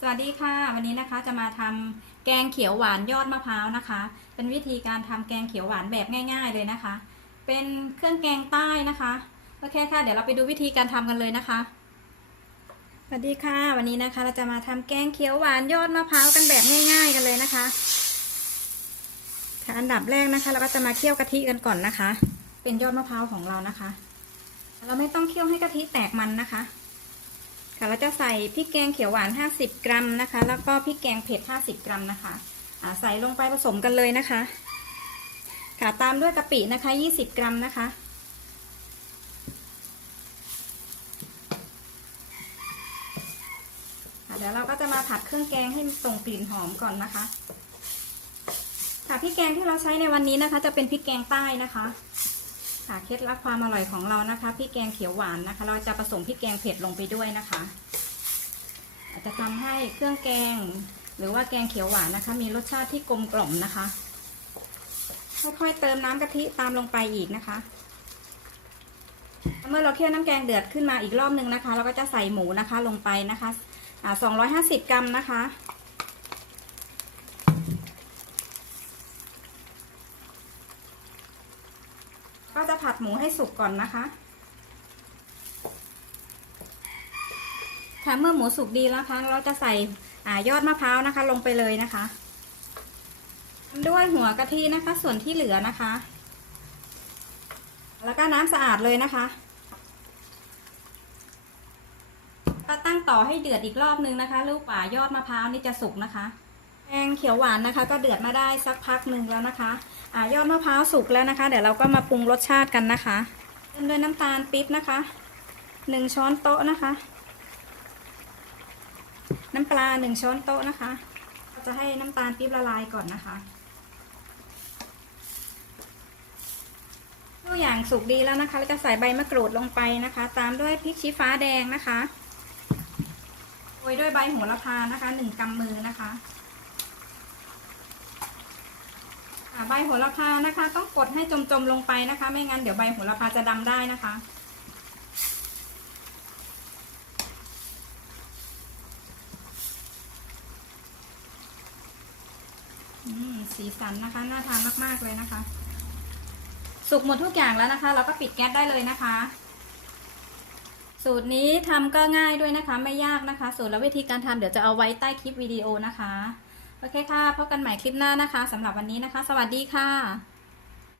สวัสดีค่ะ วันนี้นะคะจะมาทำแกงเขียวหวานยอดมะพร้าวนะคะ เป็นวิธีการทำแกงเขียวหวานแบบง่าย ๆ เลยนะคะ เป็นเครื่องแกงใต้นะคะโอเคค่ะ เดี๋ยวเราไปดูวิธีการทำกันเลยนะคะสวัสดีค่ะ วันนี้นะคะเราจะมาทำแกงเขียวหวานยอดมะพร้าวกันแบบง่าย ๆ กันเลยนะคะค่ะอันดับแรกนะคะ เราก็จะมาเคี่ยวกะทิกันก่อนนะคะ เป็นยอดมะพร้าวของเรานะคะ เราไม่ต้องเคี่ยวให้กะทิแตกมันนะคะ ค่ะเราจะใส่พริกแกงเขียวหวาน 50 กรัมนะคะ แล้วก็พริกแกงเผ็ด 50 กรัมนะคะอ่าใส่ลงไปผสมกันเลยนะคะ ค่ะตามด้วยกะปินะคะ 20 กรัมนะคะค่ะเดี๋ยวเราก็จะมาผัดเครื่องแกงให้ส่งกลิ่นหอมก่อนนะคะ ค่ะพริกแกงที่เราใช้ในวันนี้นะคะ จะเป็นพริกแกงใต้นะคะ ค่ะเคล็ดลับความอร่อยของเรานะคะพริกแกงเขียวหวานนะคะ เราจะผสมพริกแกงเผ็ดลงไปด้วยนะคะ อาจจะทำให้เครื่องแกง หรือว่าแกงเขียวหวานนะคะ มีรสชาติที่กลมกล่อมนะคะค่อยๆเติมน้ำกะทิตามลงไปอีกนะคะ เมื่อเราเคี่ยวน้ำแกงเดือดขึ้นมาอีกรอบหนึ่งนะคะ เราก็จะใส่หมูนะคะลงไปนะคะ 250 กรัมนะคะ ก็จะผัดหมูให้สุกก่อนนะคะค่ะเมื่อหมูสุกดีแล้วคะเราจะใส่อายอดมะพร้าวนะคะ ลงไปเลยนะคะด้วยหัวกะทินะคะ ส่วนที่เหลือนะคะ แล้วก็น้ำสะอาดเลยนะคะก็ตั้งต่อให้เดือดอีกรอบนึงนะคะ ลูกป่ายอดมะพร้าวนี่จะสุกนะคะ แกงเขียวหวานนะคะ ก็เดือดมาได้สักพักหนึ่งแล้วนะคะอ่ายอดมะพร้าวสุกแล้วนะคะ เดี๋ยวเราก็มาปรุงรสชาติกันนะคะเริ่มด้วยน้ำตาลปี๊บนะคะหนึ่งช้อนโต๊ะนะคะ น้ำปลาหนึ่งช้อนโต๊ะนะคะเราจะให้น้ำตาลปี๊บละลายก่อนนะคะทุกอย่างสุกดีแล้วนะคะเราจะใส่ใบมะกรูดลงไปนะคะ ตามด้วยพริกชี้ฟ้าแดงนะคะโรยด้วยใบโหระพานะคะหนึ่งกำมือนะคะ อ่า ใบโหระพานะคะ ต้องกดให้จมๆลงไปนะคะ ไม่งั้นเดี๋ยวใบโหระพาจะดำได้นะคะ สีสันนะคะ น่าทานมากๆเลยนะคะ สุกหมดทุกอย่างแล้วนะคะ เราก็ปิดแก๊สได้เลยนะคะ สูตรนี้ทำก็ง่ายด้วยนะคะ ไม่ยากนะคะ สูตรและวิธีการทำเดี๋ยวจะเอาไว้ใต้คลิปวิดีโอนะคะ โอเคค่ะ พบกันใหม่คลิปหน้านะคะสำหรับวันนี้นะคะ สวัสดีค่ะ